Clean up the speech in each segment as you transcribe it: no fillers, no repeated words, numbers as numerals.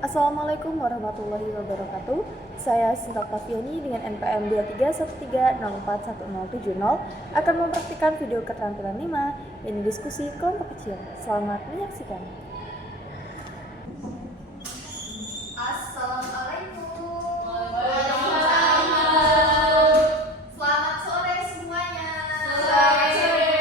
Assalamualaikum warahmatullahi wabarakatuh. Saya Sinta Oktaviani dengan NPM 2313041070 akan mempraktikkan video keterampilan 5 yang diskusi kelompok kecil. Selamat menyaksikan. Assalamualaikum. Waalaikumsalam. Selamat sore semuanya. Selamat sore.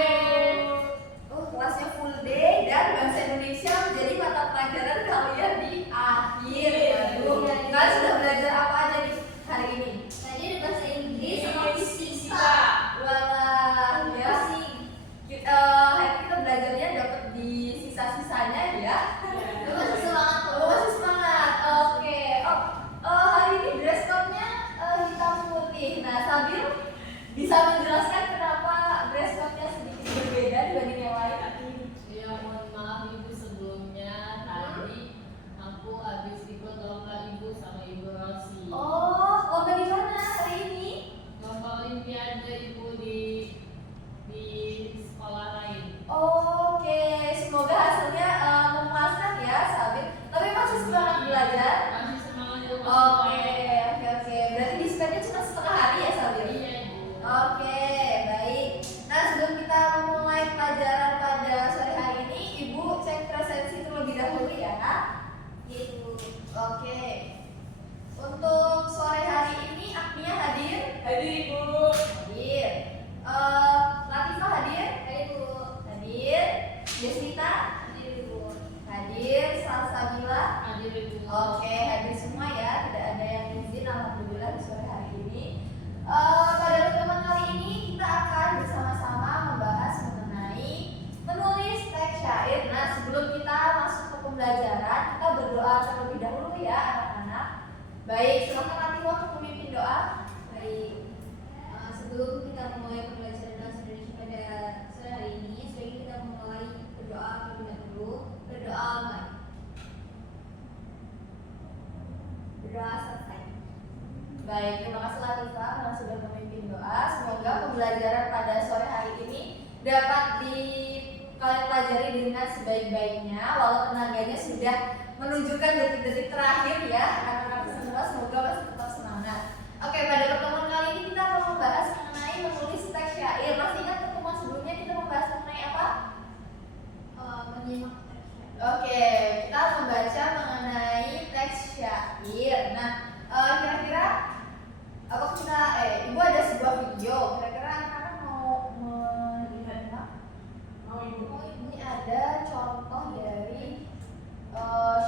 Kelasnya full day dan bahasa Indonesia menjadi mata pelajaran kalian di akhir. Waduh, kalian sudah belajar apa aja nih hari ini? Tadi ada bahasa Inggris sama fisika. Walah, ya. Hari ini kita belajarnya dapat di sisa-sisanya ya. Masih semangat Oh, masih semangat. Oke. Hari ini dress code-nya hitam putih. Nah, Sabil bisa menjelaskan kenapa dress code-nya sedikit berbeda dibanding yang lain? Ya, mohon maaf Ibu sebelumnya. Tadi aku habis ikut lomba Ibu sama Ibu Rosi. Lomba di mana hari ini? Lomba Olimpiade Ibu di sekolah lain. Oke, semoga hasilnya memuaskan ya, Sabil. Tapi masih semangat belajar? Masih semangat Ibu. Oke. Berarti dispennya cuma setengah hari ya, Sabil? Iya Ibu. Oke, baik. Nah, sebelum kita memulai pelajaran pada sore hari ini, Ibu cek presensi terlebih dahulu ya. Gitu. Oke. Untuk sore hari ini, Agnia hadir? Hadir Ibu. Hadir. Latifah hadir? Ibu. Hadir. Desnita? Hadir Ibu. Hadir. Salsabila? Hadir Ibu. Oke, hadir semua ya. Tidak ada yang izin, alhamdulillah di sore hari ini. Pada pertemuan kali ini kita akan bersama-sama membahas mengenai menulis teks syair. Nah, sebelum kita masuk ke pembelajaran, kita berdoa terlebih dahulu ya anak-anak. Baik, silakan nanti waktu memimpin doa. Baik. Sebelum kita memulai pembelajaran bahasa Indonesia pada sore hari ini, sebaiknya kita memulai berdoa terlebih dahulu. Berdoa baik. Berdoa selesai. Baik, terima kasih Latifah yang sudah memimpin doa. Semoga pembelajaran pada sore hari ini dapat kalian pelajari dengan sebaik-baiknya, walau tenaganya sudah menunjukkan detik-detik terakhir ya anak-anak semua. Semoga masih tetap semangat. Oke, pada pertemuan kali ini kita akan membahas mengenai menulis teks syair. Masih ingat pertemuan sebelumnya kita membahas mengenai apa? Menyimak teks syair. Oke, kita membaca mengenai teks syair. Nah, kira-kira apa kita Ibu ada sebuah video. Kira-kira anak-anak mau melihatnya? Mau Ibu. Ini ada contoh dari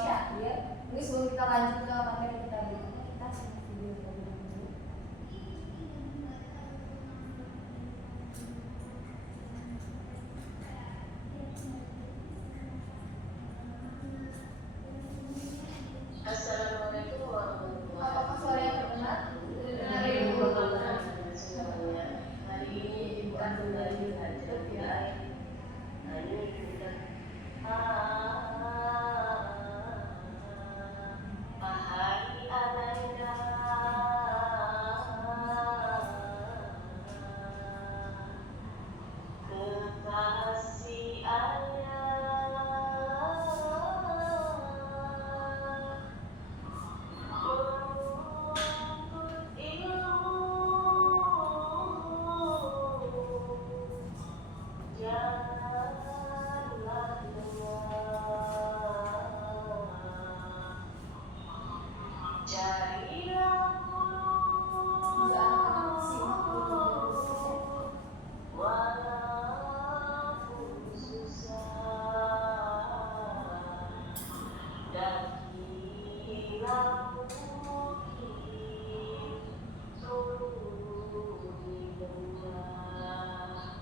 syair. Ini sebelum kita lanjut ke materi kita berikutnya, kita simak video terlebih dahulu. Assalamualaikum warahmatullahi Apakah suara yang terdengar? Terdengar Ibu. Semuanya. Hari ini Ibu akan kembali belajar ya. Nah, ini kita Ahai Ananda, kekasih ayah, menuntut ilmu, janganlah lengah. Carilah Bisa anak-anak simak terlebih dahulu. walaupun susah, dan hilang mungkin sungguh dibelah.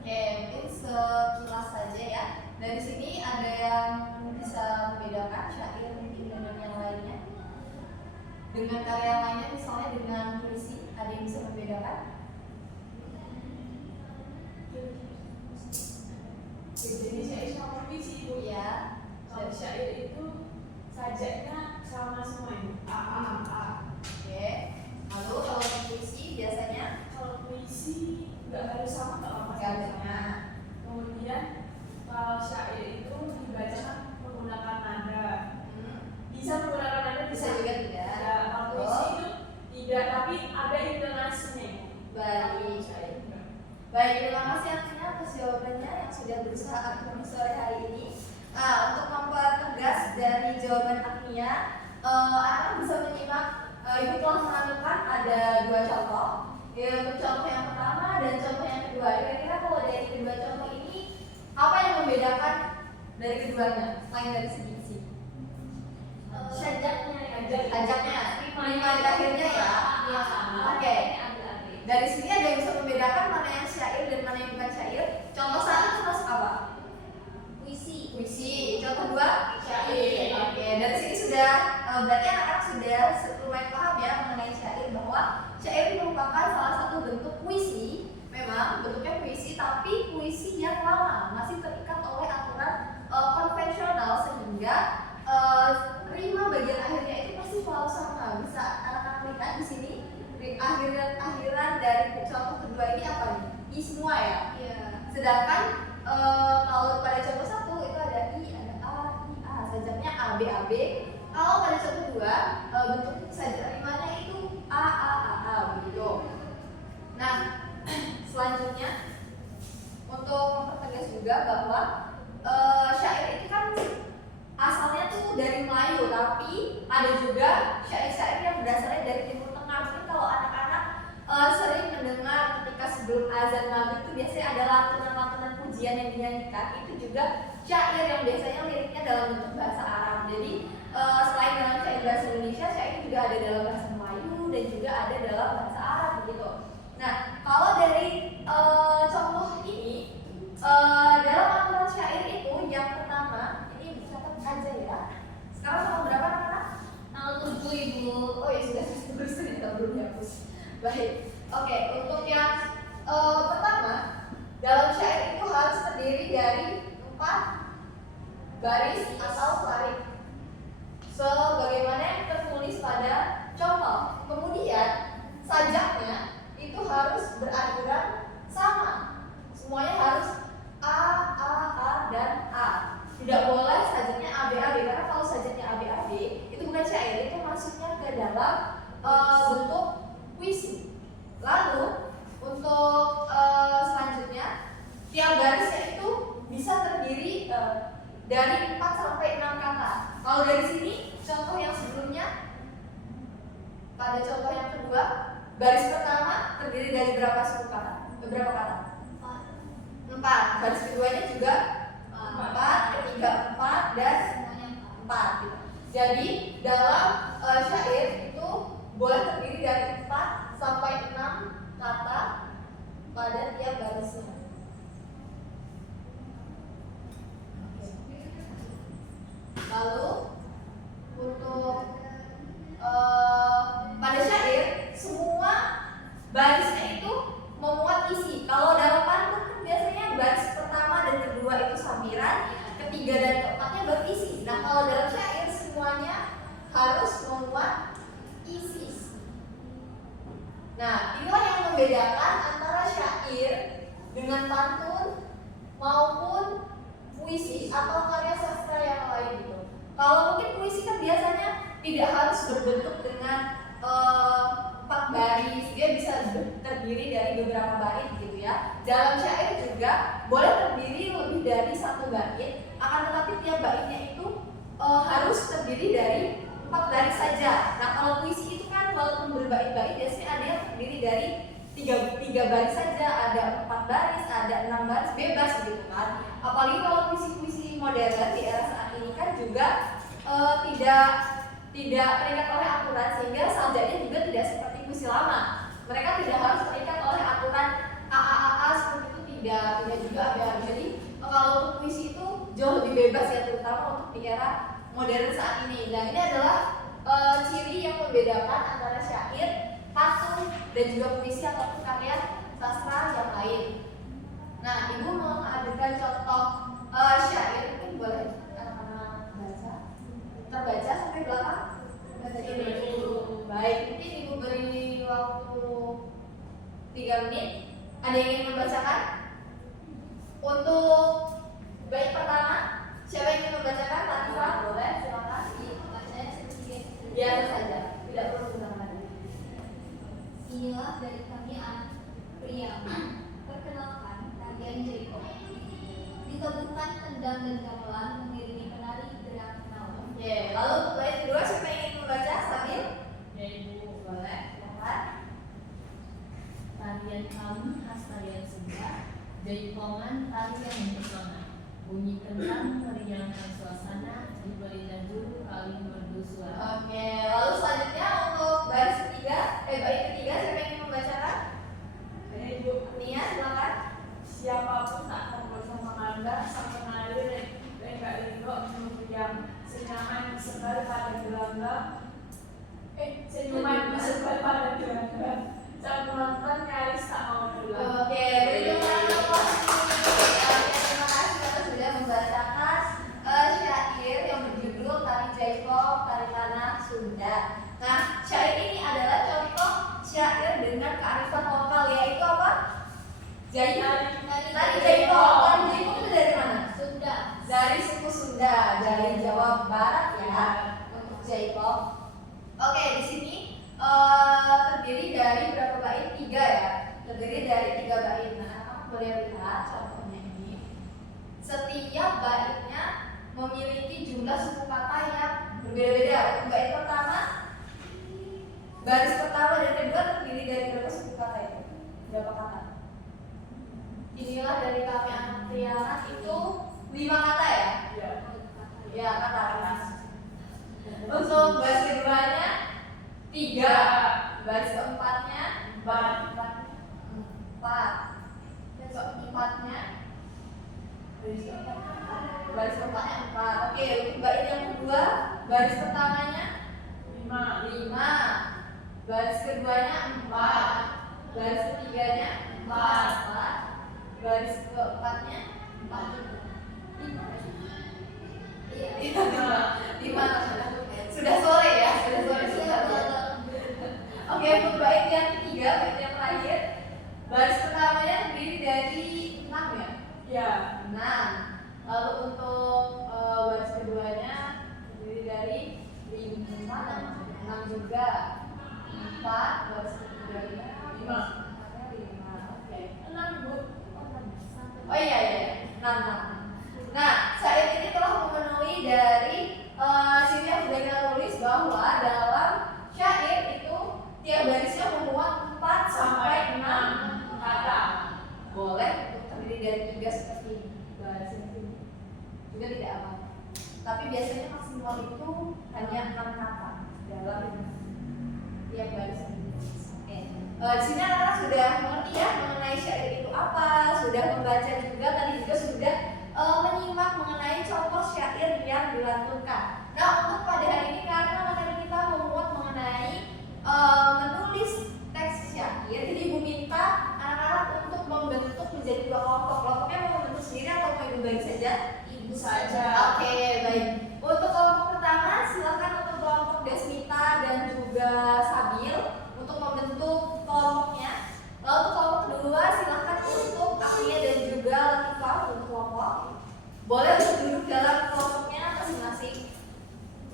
Oke, mungkin sekilas saja ya. Dari sini ada yang bisa membedakan syair mungkin dengan yang lainnya, dengan karya yang lainnya, misalnya dengan puisi, ada yang bisa membedakan? Jenis syair sama puisi Ibu. Ya. Kalau syair itu sajaknya sama semua Ibu. Oke. Lalu kalau puisi biasanya Kalau puisi nggak harus sama kalau Mas. gambarnya. Kemudian kalau syair itu dibacakan menggunakan nada. Bisa sudah berusaha aktif sore hari ini. Nah, untuk mempertegas dari jawaban Agnia, anak bisa menyimak. Ibu telah menentukan ada 2 contoh. Untuk contoh yang pertama dan contoh yang kedua. Kira-kira kalau dari kedua contoh ini, apa yang membedakan dari keduanya selain dari segi isi? Sajaknya, lima di akhirnya ya. Oke. Dari sini ada yang bisa membedakan mana yang syair dan mana yang bukan syair. Contoh satu termasuk apa? Puisi. Contoh 2 syair. Oke. Dari sini sudah berarti anak-anak sudah lumayan paham ya mengenai syair, bahwa syair merupakan salah satu bentuk puisi. Memang bentuknya puisi, tapi puisi yang lama, masih terikat oleh aturan konvensional, sehingga rima bagian akhirnya itu pasti selalu sama. Bisa anak-anak lihat di sini akhiran dari contoh kedua ini apa nih? I semua ya. Sedangkan kalau pada contoh 1 itu ada I, ada A, I, A. Sajaknya A, B, A, B. Kalau pada contoh 2 bentuk sajak rimanya itu A, A, A, A begitu. Nah, selanjutnya untuk mempertegas juga bahwa syair itu kan asalnya tuh dari Melayu, tapi ada juga syair-syair yang berasalnya dari Timur Tengah. Mungkin kalau anak-anak sering mendengar ketika sebelum azan maghrib itu biasanya ada lantunan-lantunan pujian yang dinyanyikan. Itu juga syair yang biasanya liriknya dalam bentuk bahasa Arab. Jadi selain dalam syair bahasa Indonesia, syair juga ada dalam bahasa Melayu dan juga ada dalam bahasa Arab begitu. Nah, kalau dari contoh ini dalam aturan syair itu yang pertama ini dicatat aja ya. Sekarang tanggal berapa anak-anak? Tanggal 7 Ibu. Oh ya sudah belum dihapus. Baik. Oke, untuk yang pertama, dalam syair itu harus terdiri dari 4 baris atau baris, sebagaimana yang tertulis pada contoh. Kemudian sajaknya itu harus berakhiran sama. Semuanya harus A, dan A. Tidak boleh sajaknya A, B, karena kalau sajaknya A, B, itu bukan syair, itu masuknya ke dalam bentuk puisi. Lalu untuk selanjutnya, tiap garisnya itu bisa terdiri dari 4 sampai 6 kata. Kalau dari sini contoh yang sebelumnya, pada contoh yang kedua, baris pertama terdiri dari berapa kata? 4. Baris keduanya juga 4, ketiga 4, dan 4 gitu. Jadi dalam syair itu boleh terdiri dari 4 sampai 6 kata pada tiap barisnya. Lalu untuk pada syair semua barisnya itu memuat isi. Kalau dalam pantun kan biasanya baris pertama dan kedua itu sambiran, ketiga dan keempatnya berisi. Nah, kalau dalam syair semuanya harus memuat isi. Nah, inilah yang membedakan antara syair dengan pantun maupun puisi atau karya sastra yang lain gitu. Kalau mungkin puisi kan biasanya tidak harus berbentuk dengan 4 baris, dia bisa terdiri dari beberapa bait gitu ya. Dalam syair juga boleh terdiri lebih dari 1 bait, akan tetapi tiap baitnya itu harus terdiri dari 4 baris saja. Nah, kalau puisi itu kan walaupun berbait-bait biasanya ada yang terdiri dari 3 baris saja, ada 4 baris, ada 6 baris, bebas gitu kan. Apalagi kalau puisi-puisi modern di era saat ini kan juga tidak terikat oleh aturan, sehingga sajaknya juga tidak seperti puisi lama. Mereka tidak harus terikat oleh aturan AAAA seperti itu, tidak juga ada. Jadi kalau untuk puisi itu jauh lebih bebas ya, terutama untuk di era modern saat ini. Nah, ini adalah ciri yang membedakan antara syair, pantun, dan juga puisi ataupun karya sastra yang lain. Nah, Ibu mau menghadirkan contoh syair, mungkin boleh anak-anak baca, terbaca sampai belakang. Baik, mungkin Ibu beri waktu 3 menit. Ada yang ingin membacakan? Untuk bait pertama, siapa yang ingin membacakan? Latifah, boleh, silakan. Saya sedikit. Biasa saja, tidak perlu menggunakan. Inilah dari kami Priam. Perkenalkan tarian Jericho. diberi dahulu kali merdu suara. Oke, lalu selanjutnya untuk baris ketiga, bait ketiga siapa yang ingin membacakan? Ibu, Nia, silakan. siapapun tak akan bersama Anda sang penalir Rengga Ringo menunggu yang senyaman disebar pada gelanggang senyuman disebar pada gelanggang sang penonton nyaris tak mau pulang. Oke, berikan tepuk tangan. Terima kasih karena sudah membacakan syair yang berjudul Tari Jaipong, Tari Tanah Sunda. Nah, syair ini adalah contoh syair dengan kearifan lokal, yaitu apa? Tari Jaipong. Tari Jaipong itu dari mana? Sunda. Dari suku Sunda, dari Jawa Barat ya, untuk Jaipong. Oke, di sini terdiri dari berapa bait? 3 ya. Terdiri dari 3 bait. Nah, kamu boleh lihat contohnya ini. Setiap baitnya memiliki jumlah suku kata yang berbeda-beda. Untuk bait pertama, baris pertama dan kedua terdiri dari berapa suku kata itu? Berapa kata? Inilah dari kami anak Triana itu 5 kata ya? Ya, kata. Untuk baris keduanya 3, baris keempatnya 4, keempatnya baris keempatnya 4. Oke, untuk bait yang kedua baris pertamanya 5, baris keduanya 4, baris ketiganya 4, baris keempatnya 5. Sudah sore ya, sudah sore. Oke, untuk bait yang ketiga, bait yang terakhir, baris pertamanya terdiri dari 6 ya? Ya, 6. Lalu untuk baris keduanya terdiri dari 6 juga. 4, baris ketiganya 5. Oke. 6 Bu. Oh iya, 6. Nah, syair ini telah memenuhi dari sini yang sudah kita tulis bahwa dalam syair itu tiap barisnya memuat 4 sampai 6 kata. Boleh untuk terdiri dari 3 seperti baris ini juga tidak apa. Tapi biasanya maksimal itu hanya 6 kata dalam tiap baris ini. Oke. Di sini anak-anak sudah mengerti ya mengenai syair itu apa, sudah membaca juga, tadi juga sudah menyimak mengenai contoh syair yang dilantunkan. Nah, untuk pada hari ini karena materi kita memuat mengenai menulis teks syair, jadi Ibu minta anak-anak untuk membentuk menjadi 2 kelompok. Kelompoknya mau membentuk sendiri atau mau Ibu bagi saja? Ibu saja. Oke, baik. Untuk kelompok pertama, silakan untuk kelompok Desmita dan juga Sabil untuk membentuk kelompoknya. Lalu untuk kelompok kedua, silakan untuk Akia dan juga Latifah untuk kelompok. Boleh untuk duduk dalam kelompoknya masing-masing.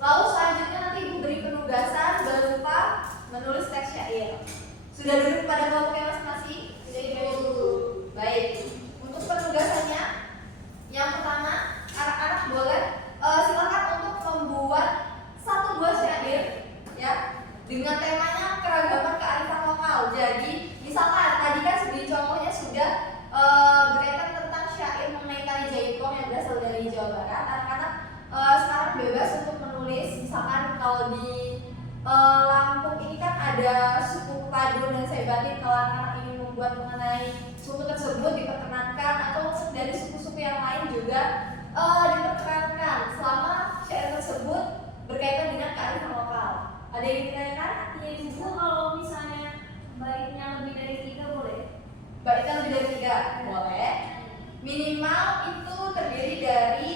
Lalu selanjutnya nanti Ibu beri penugasan berupa menulis teks syair. Sudah duduk pada kelompoknya masing-masing? Sudah Ibu. Baik. Untuk penugasannya, yang pertama, anak-anak boleh silakan untuk membuat 1 buah syair ya dengan temanya keragaman kearifan lokal. Jadi misalkan tadi kan di contohnya sudah berkaitan tentang syair mengenai Tari Jaipong yang berasal dari Jawa Barat. Anak-anak sekarang bebas untuk menulis. Misalkan kalau di Lampung ini kan ada suku Padu dan Saibatin. Kalau anak-anak ingin membuat mengenai suku tersebut diperkenankan, atau dari suku-suku yang lain juga diperkenankan selama syair tersebut berkaitan dengan kearifan lokal. Ada yang ditanyakan? Artinya Ibu kalau misalnya baiknya lebih dari 3 boleh? Baiknya lebih dari 3 boleh. Minimal itu terdiri dari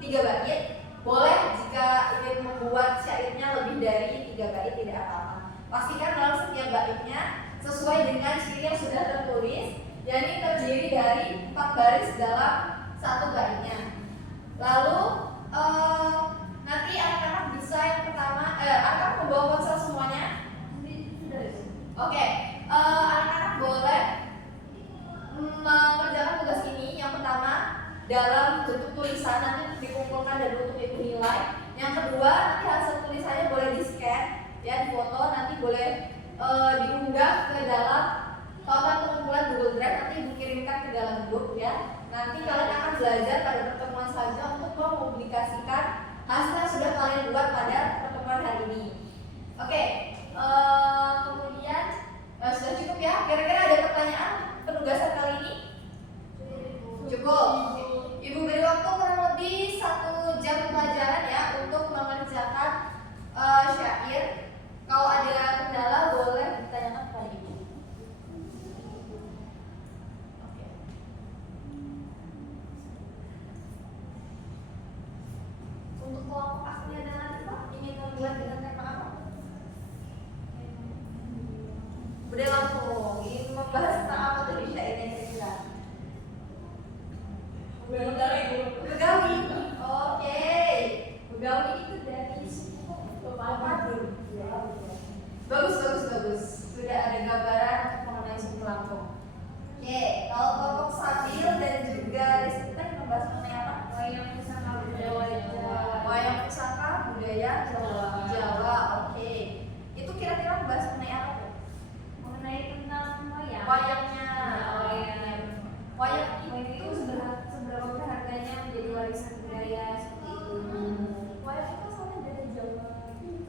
3 bait. Boleh jika ingin membuat syairnya lebih dari 3 bait tidak apa-apa. Pastikan dalam setiap baitnya sesuai dengan ciri yang sudah tertulis, yakni terdiri dari 4 baris dalam 1 baitnya. Lalu nanti anak-anak bisa yang pertama, anak membawa ponsel semuanya. Sudah Ibu. Oke, anak-anak boleh mengerjakan tugas ini. Yang pertama dalam bentuk tulisan, nanti dikumpulkan dan untuk Ibu nilai. Yang kedua, nanti hasil tulisannya boleh di-scan ya, di-foto, nanti boleh diunggah ke dalam tautan pengumpulan Google Drive, nanti dikirimkan ke dalam grup ya. Nanti kalian akan belajar pada pertemuan selanjutnya untuk mempublikasikan hasil yang sudah kalian buat pada pertemuan hari ini. Oke, kemudian sudah cukup ya. Kira-kira ada pertanyaan penugasan kali ini? Cukup. Ibu beri waktu kurang lebih 1 jam pelajaran ya untuk mengerjakan syair. Kalau ada kendala boleh ditanyakan kepada ibu. Oke. Untuk kelompok aslinya dan Latifah ingin membuat dengan tema apa? Udah langsung ingin membahas tentang apa tuh di syairnya kira-kira? Begawi. Oke. Begawi itu dari suku Lampung. Bagus. Sudah ada gambaran untuk mengenai suku Lampung. Oke, kalau kelompok Sabil dan juga Rizky membahas mengenai apa? Wayang pusaka budaya Jawa. Oke. Itu kira-kira membahas mengenai apa tuh? Mengenai tentang wayang. Wayangnya. Wayang itu seberapa berharganya menjadi warisan budaya seperti itu. Wayang itu asalnya dari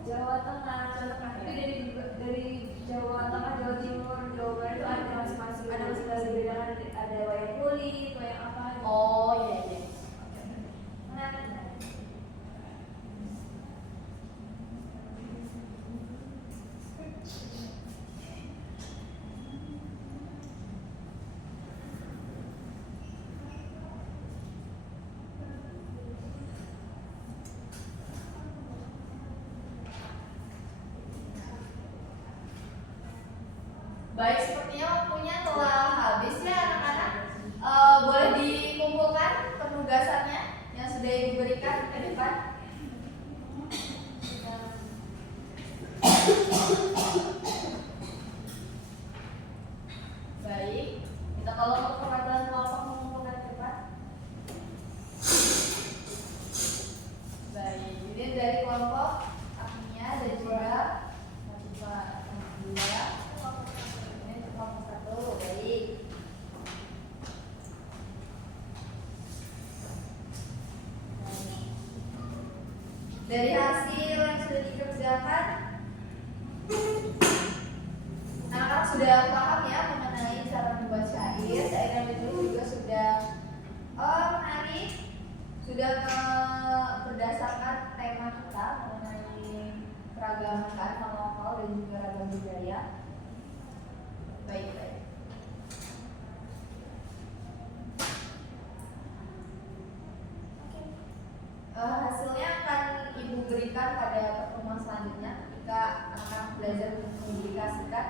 Jawa Tengah, dari Jawa Tengah, Jawa Timur, Jawa Barat itu ada masing-masing. Ada masing-masing bedakan, ada wayang kulit, wayang apa. Oh iya. Baik, sepertinya waktunya telah habis ya anak-anak. Boleh dikumpulkan penugasannya yang sudah ibu berikan ke depan. Baik, kita tolong perwakilan kelompok mengumpulkan ke depan. Baik, ini dari kelompok Agnia dan juga Latifah. Ini untuk kelompok 1. Baik. Dari hasil yang sudah dikerjakan, anak-anak sudah paham ya mengenai cara membuat syair. Syair yang ditulis juga sudah menarik, sudah berdasarkan tema kita mengenai keragaman kearifan lokal dan juga ragam budaya. Baik. Hasilnya akan ibu berikan pada pertemuan selanjutnya ketika anak-anak belajar mempublikasikan.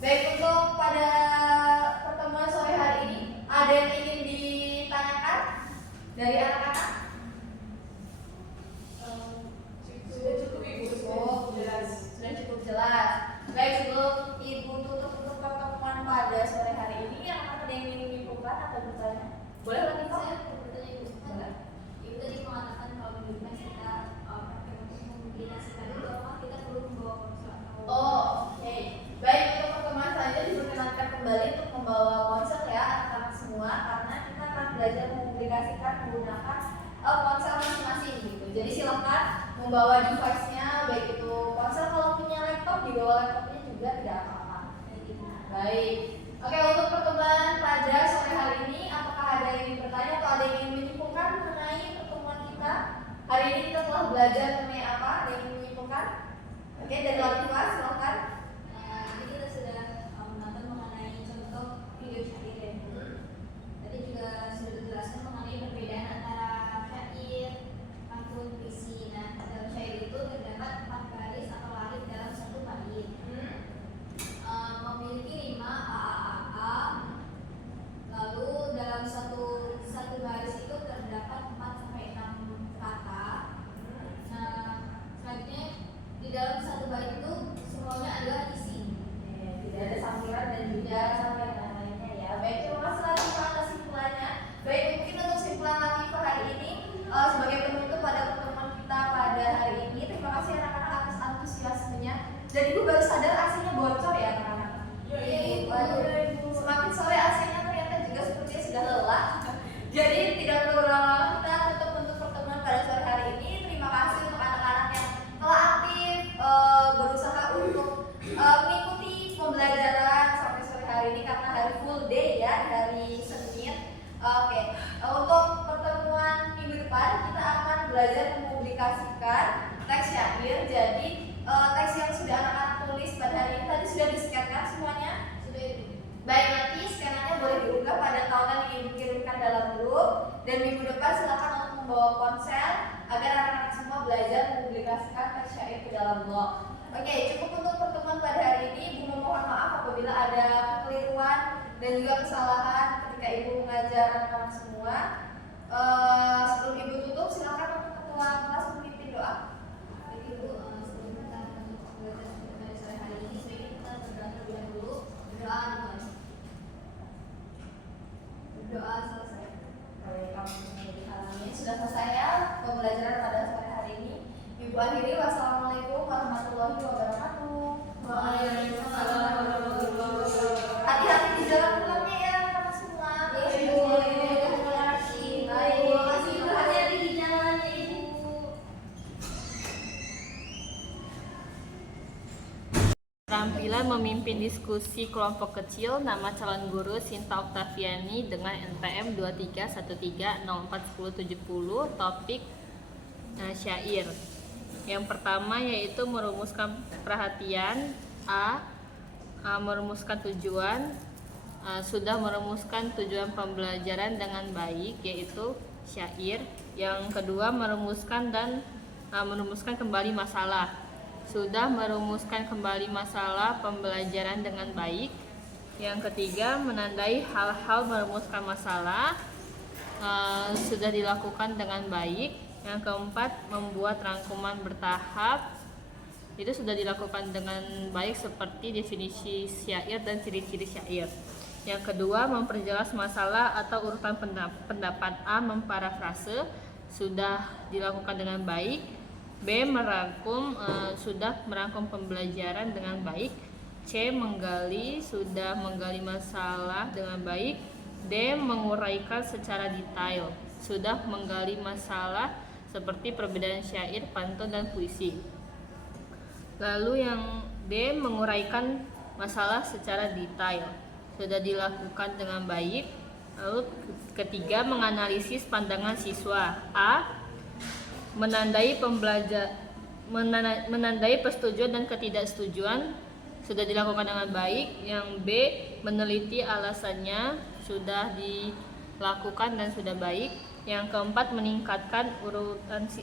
Baik, untuk pada pertemuan sore hari ini ada yang ingin ditanyakan dari anak-anak? Sudah cukup ibu. Sudah cukup jelas. Baik, sebelum ibu tutup untuk pertemuan pada sore hari ini, yang ada yang ingin diinfokan atau bertanya? Boleh lagi Pak? Saya bertanya ibu. Ibu tadi mengatakan kalau menurutnya kita praktek untuk mempublikasikan itu apa kita perlu membawa ponsel atau Oke. Baik, untuk pertemuan selanjutnya diperkenankan kembali untuk membawa ponsel ya anak-anak semua, karena kita akan belajar mempublikasikan menggunakan ponsel masing-masing gitu. Jadi silakan membawa device-nya, baik itu ponsel, kalau punya laptop dibawa laptopnya juga tidak apa-apa. Baik. Oke, untuk pertemuan pada sore hari ini, apakah ada yang ingin bertanya atau ada yang ingin menyimpulkan mengenai pertemuan kita? Hari ini kita telah belajar mengenai apa? Ada yang ingin menyimpulkan? Oke, dari Latifah silakan. Jadi kita sudah menonton mengenai contoh video syair ya. Tadi juga sudah dijelaskan mengenai perbedaan antara syair, pantun, puisi. Nah, dalam syair itu terdapat 4 baris atau larik dalam satu bait. Memiliki 5 a. Lalu dalam satu baris itu terdapat 4 sampai 6 kata. Nah, selanjutnya di dalam satu bait itu semua membawa ponsel agar anak-anak semua belajar mempublikasikan syair ke dalam blog. Oke, cukup untuk pertemuan pada hari ini. Ibu memohon maaf apabila ada kekeliruan dan juga kesalahan ketika Ibu mengajar anak-anak semua. Sebelum Ibu tutup, silakan untuk ketua kelas memimpin doa. Baik Ibu, sebelum kita masuk belajar pada sore hari ini, sebaiknya kita berdoa terlebih dahulu. Berdoa dulu. Berdoa selesai. Baik, alhamdulillah. Sudah selesai ya pembelajaran pada sore hari ini. Ibu akhiri, wassalamualaikum warahmatullahi wabarakatuh. Waalaikumsalam warahmatullahi wabarakatuh. Hati-hati di jalan pulangnya ya anak-anak semua. Hati-hati di jalan ya Ibu. Keterampilan memimpin diskusi kelompok kecil, nama calon guru Sinta Oktaviani dengan NPM 2313041070, topik syair. Yang pertama yaitu merumuskan perhatian. Merumuskan tujuan. Sudah merumuskan tujuan pembelajaran dengan baik, yaitu syair. Yang kedua merumuskan kembali masalah. Sudah merumuskan kembali masalah pembelajaran dengan baik. Yang ketiga menandai hal-hal merumuskan masalah. Sudah dilakukan dengan baik. Yang keempat membuat rangkuman bertahap. Itu sudah dilakukan dengan baik seperti definisi syair dan ciri-ciri syair. Yang kedua memperjelas masalah atau urutan pendapat. A. Memparafrase, sudah dilakukan dengan baik. B. Merangkum, sudah merangkum pembelajaran dengan baik. C. Menggali, sudah menggali masalah dengan baik. D. Menguraikan secara detail, sudah menggali masalah seperti perbedaan syair, pantun, dan puisi. Lalu yang D. Menguraikan masalah secara detail, sudah dilakukan dengan baik. Lalu ketiga menganalisis pandangan siswa. A. Menandai persetujuan dan ketidaksetujuan, sudah dilakukan dengan baik. Yang B. Meneliti alasannya, sudah dilakukan dan sudah baik. Yang keempat meningkatkan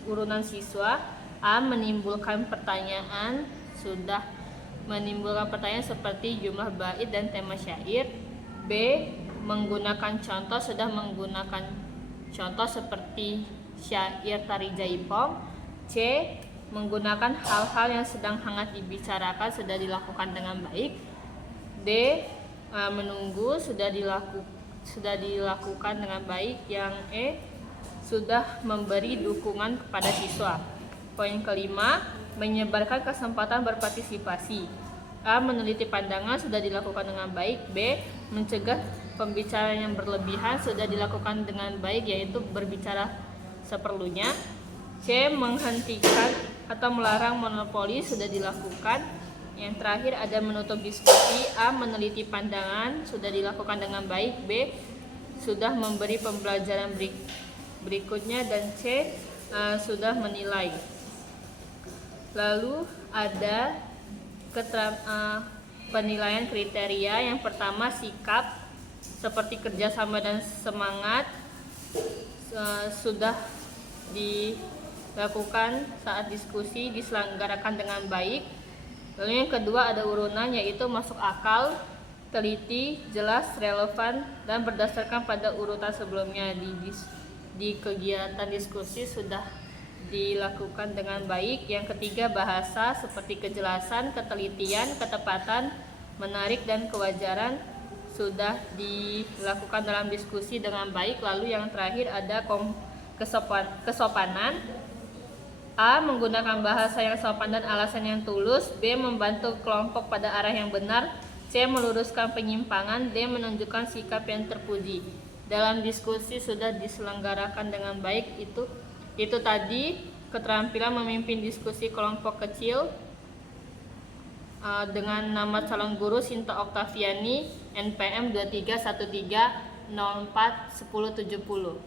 urunan siswa. A. Menimbulkan pertanyaan, sudah menimbulkan pertanyaan seperti jumlah bait dan tema syair. B. Menggunakan contoh, sudah menggunakan contoh seperti syair Tari Jaipong. C. Menggunakan hal-hal yang sedang hangat dibicarakan, sudah dilakukan dengan baik. D. Menunggu, sudah dilakukan dengan baik. Yang E. Sudah memberi dukungan kepada siswa. Poin kelima, menyebarkan kesempatan berpartisipasi. A. Meneliti pandangan, sudah dilakukan dengan baik. B. Mencegah pembicaraan yang berlebihan, sudah dilakukan dengan baik, yaitu berbicara seperlunya. C. Menghentikan atau melarang monopoli, sudah dilakukan. Yang terakhir ada menutup diskusi. A. Meneliti pandangan, sudah dilakukan dengan baik. B. Sudah memberi pembelajaran berikutnya. Dan C. Sudah menilai. Lalu ada penilaian kriteria. Yang pertama sikap, seperti kerjasama dan semangat, sudah dilakukan saat diskusi, diselenggarakan dengan baik. Lalu yang kedua ada urunan, yaitu masuk akal, teliti, jelas, relevan, dan berdasarkan pada urutan sebelumnya. Di kegiatan diskusi sudah dilakukan dengan baik. Yang ketiga bahasa, seperti kejelasan, ketelitian, ketepatan, menarik, dan kewajaran, sudah dilakukan dalam diskusi dengan baik. Lalu yang terakhir ada kesopanan. A. Menggunakan bahasa yang sopan dan alasan yang tulus. B. Membantu kelompok pada arah yang benar. C. Meluruskan penyimpangan. D. Menunjukkan sikap yang terpuji. Dalam diskusi sudah diselenggarakan dengan baik. Itu tadi keterampilan memimpin diskusi kelompok kecil dengan nama calon guru Sinta Oktaviani, NPM 2313041070.